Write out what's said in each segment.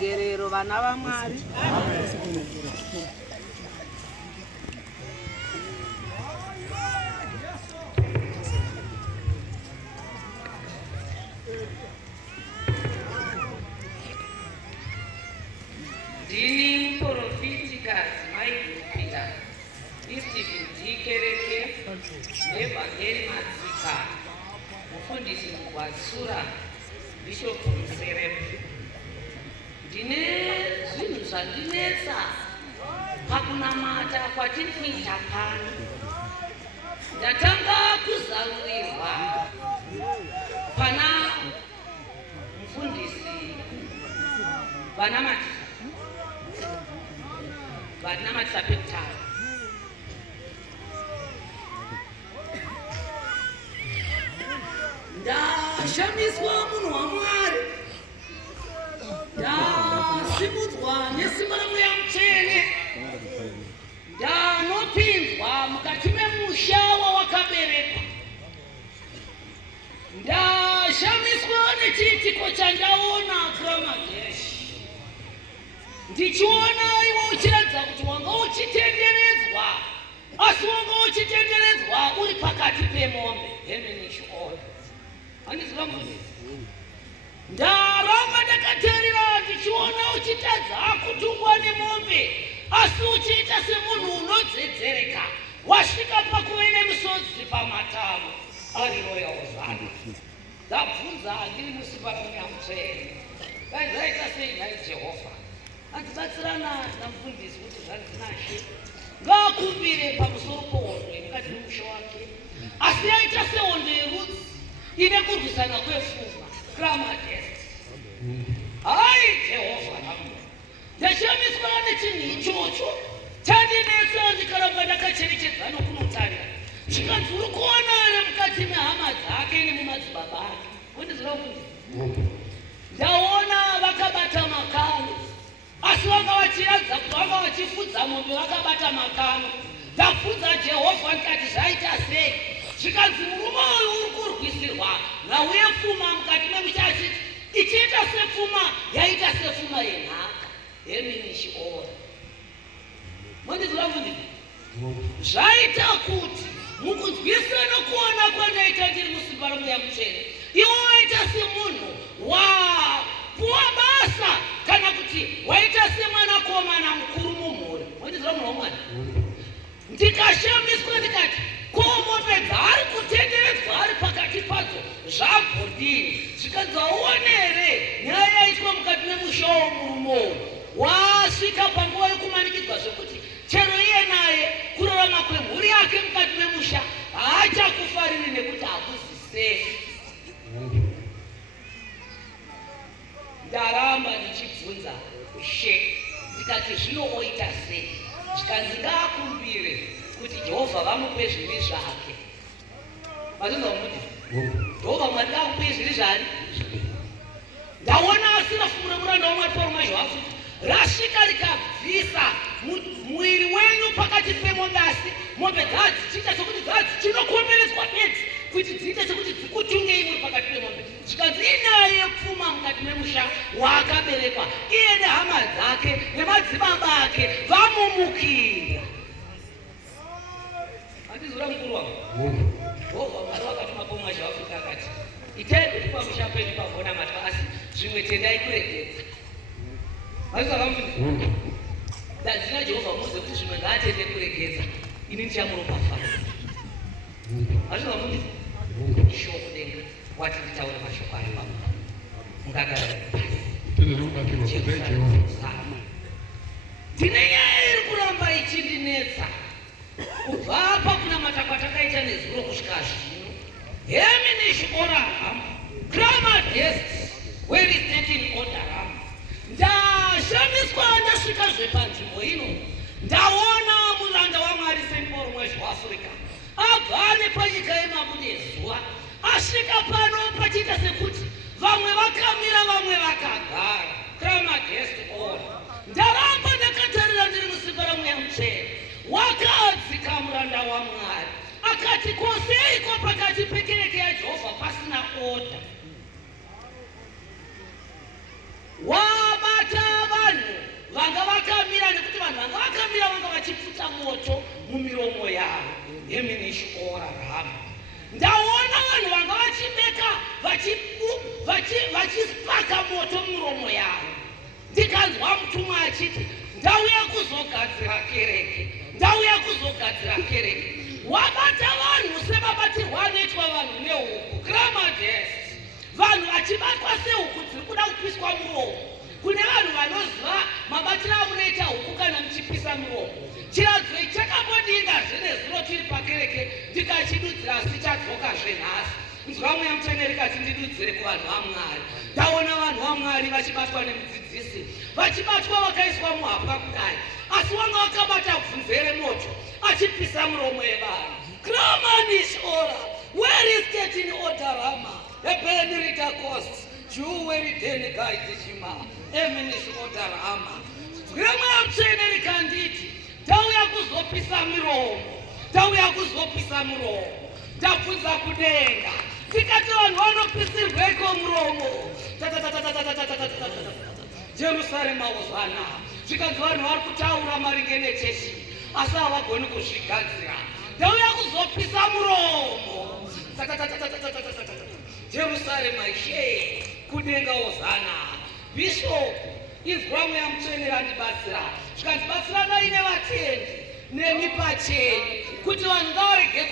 rugerero vana vaMwari. Ndini muprofitikazi maigurupira Stephen D. Kereke nevhangeri Madzika, mufundisi Mugwatsura, Bishop Muserepu. Ndine zvinhu zvandinetsa pakunamata kwatiri kuita pano. Ndatanga kuzarurirwa pana mufundisi vanamatisa pekutara. Ndashamiswa munhu waMwari, ndasimudzwa nesimba raMweya Mutsvene, ndanopinzwa mukati memusha wawakaberekwa, ndashamiswa nechiitiko chandaona kuRamageshi, ndichiona iwe uchiratidza kuti wanga uchitenderedzwa, asi wanga uchitenderedzwa uri pakati pemombe. Hemenichiona handiziva mufundisi. Ndaramba ndakatarira ndichiona uchitadza kutungwa nemombe, asi uchiita semunhu unodzedzereka, wasvika pakuve nemisodzi pamatavo ari royal zana. Ndabvunza ndiri musimba raMweya Mutsvene, dai zvaita sei nhai Jehovha? Andibatsirana namufundisi kuti zvandinashe ngaakumbire pamusoro pehondo yemukati memusha wake, asi yaita sehondo yerudzi ine kurwisana kwepfuma Kramageshi. Hai Jehovha namwe, ndashamiswa nechinhu ichocho chandinetsa, ndikaramba ndakacherechedza nokunotarira, zvikanzi uri kuonana mukati mehama dzake nemumadzibaba ake. Wandizvira kuti ndaona vakabata makano, asi vanga vachiratidza kuti vanga vachifudza mombe vakabata makano. Ndabvunza Jehovha ndikati zvaita sei? Zvikanzi murume uyu uri kurwisirwa nauye pfuma mukati memusha, achiti ichiita sepfuma yaita sepfuma yenhaka. Heminichiona mondizvira kuti zvaita kuti mukunzwisa nokuona kwandaita ndiri musimba raMweya Mutsvene, iwe waita semunhu wapuwa basa kana kuti waita semwanakomana mukuru mumhuri. Mondizvira munhu waMwari, ndikashamiswa ndikati ko mombe dzaari kutenderedzwa ari pakati padzo zvabhodini, zvikanzi auone here nyaya yaitwa mukati memusha womurume, wasvika panguva yokumanikidzwa zvekuti chero iye naye kurarama kwemhuri yake mukati memusha haachakufariri nekuti hakuzi sefi. Ndaramba ndichibvunza She, ndikati zvino oita sei? Zvikanzi ngaakumbire kuti Jehovha vamupe zvivi zvake. Mazvinza kuti Jehovha Mwari ngaakupe zvivi zvani. Ndaona asirafumura muranda waMwari paRoma Joafu rasvika rikabvisa mwiri wenyu pakati pemombe, asi mombe dzadzichiita sokuti dzinokomberedzwa bedzi kuti dziite sokuti dzikutungei muri pakati pemombe. Zvikanzi inaye pfuma mukati memusha waakaberekwa, iye nehama dzake nemadzibaba ake vamumukira. Handizvira mukuru wangu, Jehovha Mwari wakatuma paMweya Joafu akati itai kuti pamusha penyu pagona matwa, asi zvimwe tendai kuregedza. Hazvizva mufundisi? Ndadzina Jehovha muze kuti zvimwe ngaatende kuregedza, ini ndichamuropafadza. Hazvizva mufundisi? Shoko denga wati nditaure mashoko ari pamuka mungagara ndine nyaya iri kuramba ichindinetsa kubva pakunamata kwatakaita nezuro kusvika zvino. Heminichiona Kramageshi where is taking order. Ndashamiswa ndasvika zvepanzvimbo ino, ndaona muranda waMwari St. Paul mwezvi waAfrica abva nepanyika yemabude zuva asvika pano pachiita sekuti vamwe vakamira vamwe vakagara. Kramageshi ona ndaramba ndakatarira ndiri musimba raMweya Mutsvene, wakadzika muranda waMwari akati koseiko pakati pekereke yaJehovha pasina oda. Wabata vakatambira vanga vachipfuta moto mumiromo yavo. Yeminishorarama. Ndaona vanhu vanga vachibeka vachipaka moto mumiromo yavo. Ndikanzwa mutumwa achiti ndauya kuzogadzira kereke, ndauya kuzogadzira kereke. Wabata vanhu sevabatirwa anoitwa vanhu nehuku, gramadest. Vanhu vachibatwa sehuku dziri kuda kupiswa muromo. Kune vanhu vanoziva mabatiro amunoita huku kana muchipisa muromo. Chiradzo ichi chakambodingazve nezuro tiri pakereke ndikachidudzira asi chadzokazve nhasi. Nzwa Mweya Mutsvene rikati ndidudzire kuvanhu vaMwari. Ndaona vanhu vaMwari vachibatwa nemudzidzisi, vachibatwa vakaiswa muhapwa kudai, asi wanga wakabata bvunze remoto achipisa muromo yevanhu. Kramanishora, where is getting orderama? Ebenirita cost, jewelry den gaitishima, eminishorama. Mweya Mutsvene rikanditi ndauya kuzopisa miromo, ndauya kuzopisa muromo. Ndabvunza kudenga tikati vanhu vanopisirweko muromo. Jerusarema hosana. Zvikanzi vanhu vari kutaura maringe nechechi asi havagoni kuzvigadzira. Ndauya kuzopisa muromo. Jerusarema ishe kudenga hosana. Bishop inzwa Mweya Mutsvene randibatsira. Zvikandibatsira naine vatendi nemi pachenyu kuti vanhu ngavarege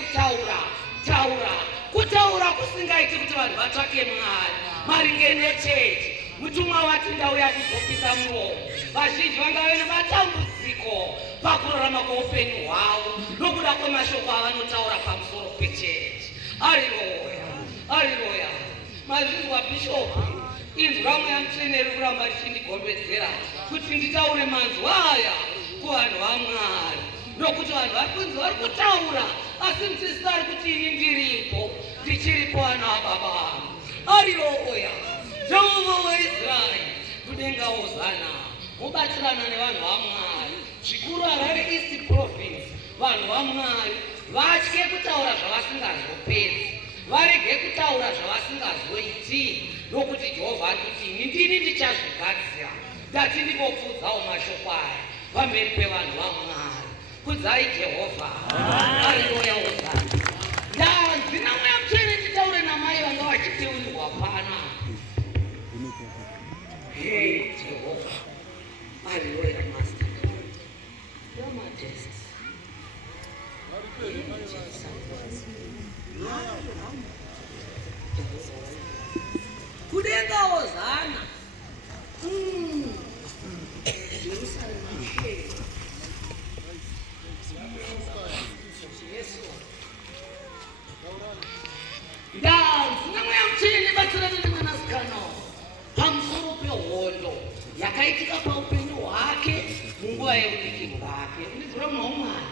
kutaura kusingaiti kuti vanhu vatsvake Mwari maringe nechechi. Mutumwa wati ndauya kuzopisa muromo. Vazhinji vangave nematambudziko pakurarama kweupenyu hwavo nokuda kwemashoko avanotaura pamusoro pechechi. Haleluya, haleluya. Mazvinzwa bishopu, inzwa Mweya Mutsvene riri kuramba richindigombedzera kuti nditaure manzwa aya kuvanhu vaMwari, nokuti vanhu vari kunzi vari kutaura asi muchisari kuti ini ndiripo, ndichiripo vana vababa vangu. Haleluya. Jehovha weIsraeri, kudenga hosana. Mubatsirana nevanhu vaMwari. Zvikuru Harare East Province, vanhu vaMwari vatye kutaura zvavasingazopedzi, varege kutaura zvavasingazoiti, nokuti Jehovha ari kuti ini ndini ndichazvigadzira. Ndati ndingopfudzawo mashoko aya pamberi pevanhu vaMwari. Kudzai Jehovha. Haleluya hosana. Ndina Mweya Mutsvene nditaure namai vanga vachiteurirwa pana. Hey Jehovah, hallelujah, Master, Your Majesty. Kudenga hosana. Jerusalem, yes, ndina Mweya Mutsvene batsirana nemwanasikana pamusoro pehondo yakaitika paupenyu hwake munguva yeudiki hwake. Ndizvura munhu waMwari.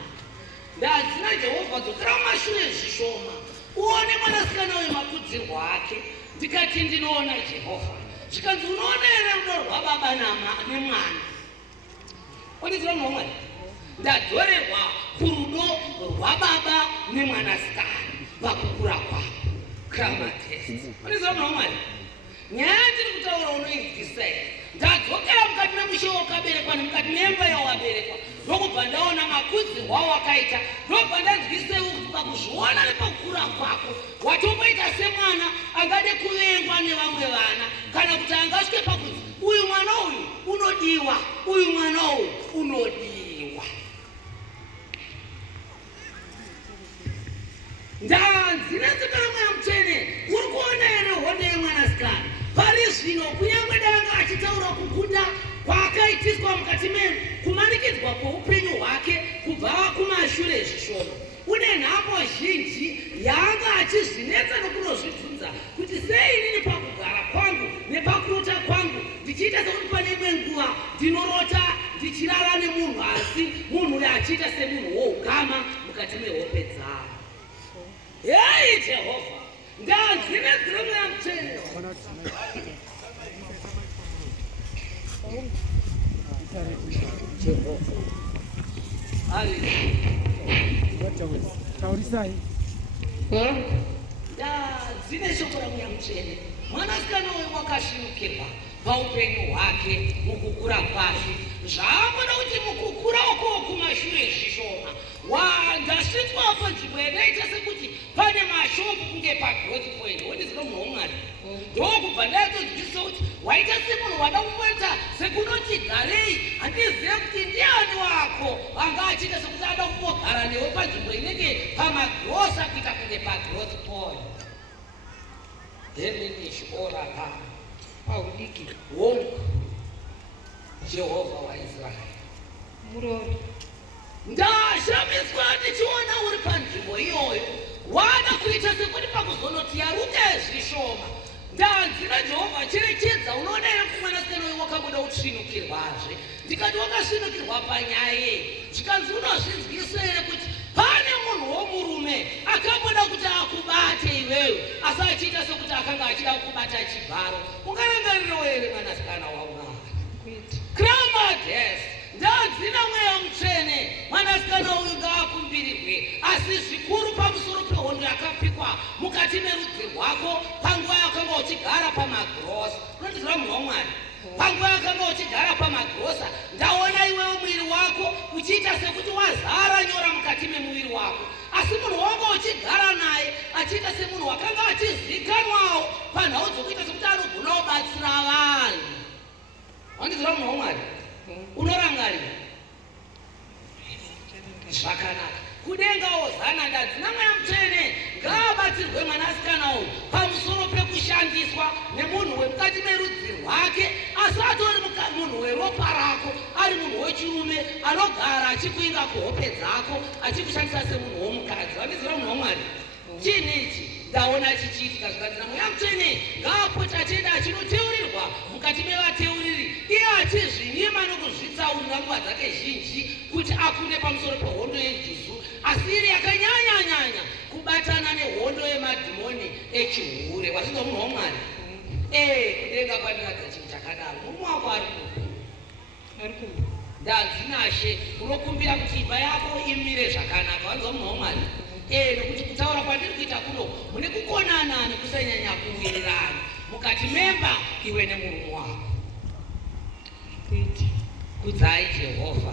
Ndadzina Jehovha dzokera mumashure zvishoma uone mwanasikana uyu makudzirwo ake. Ndikati ndinoona Jehovha. Zvikanzi unoona here rudo rwababa nemwana. Ndizvura munhu waMwari. Ndadzorerwa kurudo rwababa nemwanasikana pakukura kwavo. Kramatest. Ndizvura munhu waMwari. Nyaya ndiri kutaura unoinzwisei. Ndadzokera mukati memushe wakaberekwa nemukati memba yawaberekwa, ndokubva ndaona makudzirwo awakaita, ndobva ndanzwisei kuti pakuzviona nepakukura kwako watomboita semwana angade kuvengwa nevamwe vana, kana kuti angasvike pakuti uyu mwana uyu unodiwa, uyu mwana uyu unodiwa. Ndinetsika Mweya Mutsvene, uri kuona here hondo yemwanasikana pari zvino, kunyange danga achitaura kukunda kwaakaitiswa mukati kumanikidzwa kweupenyu hwake kubva kumashure zvishoma. Une nhambo zhinji yaanga achizvinetsa nokunozvibvunza kuti sei inini pakugara kwangu nepakurota kwangu ndichiita sekuti pane imwe nguva ndinorota ndichirara nemunhu asi munhu uyu achiita semunhu wougama mukati mehope dzavo. Hei Jehovha, ndanzinedzire Mweya Mutsvene. Jehovha. Taurisai. Ndadzine shoko raMweya Mutsvene. Mwanasikana uyu akashinukirwa paupenyu hwake mukukura kwake. Zvaamboda kuti mukukura uko kumashure zvishoma ndasvitswa panzvimbo yakaita sekuti pane mashopu kunge pagrowth point. Wondiziva munhu waMwari, ndokubva ndatodzidzisa kuti waita semunhu wada kumboita sekunoti garei, handizive kuti ndiani wako anga achiita sekuti ada kumbogara newe panzvimbo inenge pamagrosa kuita kunge pagrowth point. Ndenichioraka paudiki hongu Jehovha waIsraeri. murovi Ndashamiswa ndichiona uri panzvimbo iyoyo wada kuita sekuti pakuzonoti yaruke zvishoma. Ndanzi naJehovha, cherechedza. Unoona here kuti mwanasikana uyu wakamboda kusvinukirwazve. Ndikati wakasvinukirwa panyaya yei? Ndikanzi unozvinzwisa here kuti pane munhu womurume akamboda kuti akubate iwewe, asi achiita sekuti akanga achida kukubata chibharo. Ungarangarirawo here mwanasikana waMwari? Kramadhes, ndanzina mweya mutsvene, mwanasikana uyu ngaakumbirirwe, asi zvikuru pamusoro pehondo yakapikwa mukati merudzi rwako panguva yakanga uchigara pamagrosa. Unondiziva munhu waMwari? Panguva yakanga uchigara pamagrosa, ndaona iwewe mwiri wako uchiita sekuti wazara nyora mukati memuviri wako, asi munhu wanga uchigara naye achiita semunhu wakanga achizikanwawo panhau dzokuita sekuti anogona kubatsira vanhu. Wandiziva munhu waMwari? Unorangarira zvakanaka. Kudenga ozana ndadzina mweya mutsvene ngaabatsirwe mwanasikana uyu pamusoro pekushandiswa nemunhu wemukati merudzi rwake, asi atori munhu weropa rako, ari munhu wechirume anogara achikuinga kuhope dzako, achikushandisa semunhu womukadzi. Wandiziva munhu waMwari? Chini ichi ndaona chichiitika zvikadzina mweya mutsvene ngaapota achienda achinoteurirwa mukati mevateuriri, iye achizvinyima nokuzvitsaurira nguva dzake zhinji kuti akunde pamusoro pehondo yeJesu, asi iri yakanyanya kubatana nehondo yemadhimoni echihure. Wazvinzwa munhu waMwari? Kudenga kwandinadza chinhu chakadaro. Murume wako ari kupi? Ndanzinashe unokumbira kuti imba yako imire zvakanaka. Wanzwa munhu waMwari? Nokuti kutaura kwandiri kuita kuno mune kukonana nekusanyanya kuwirirana mukati memba iwe nemurume wako. Kudzai Jehovha.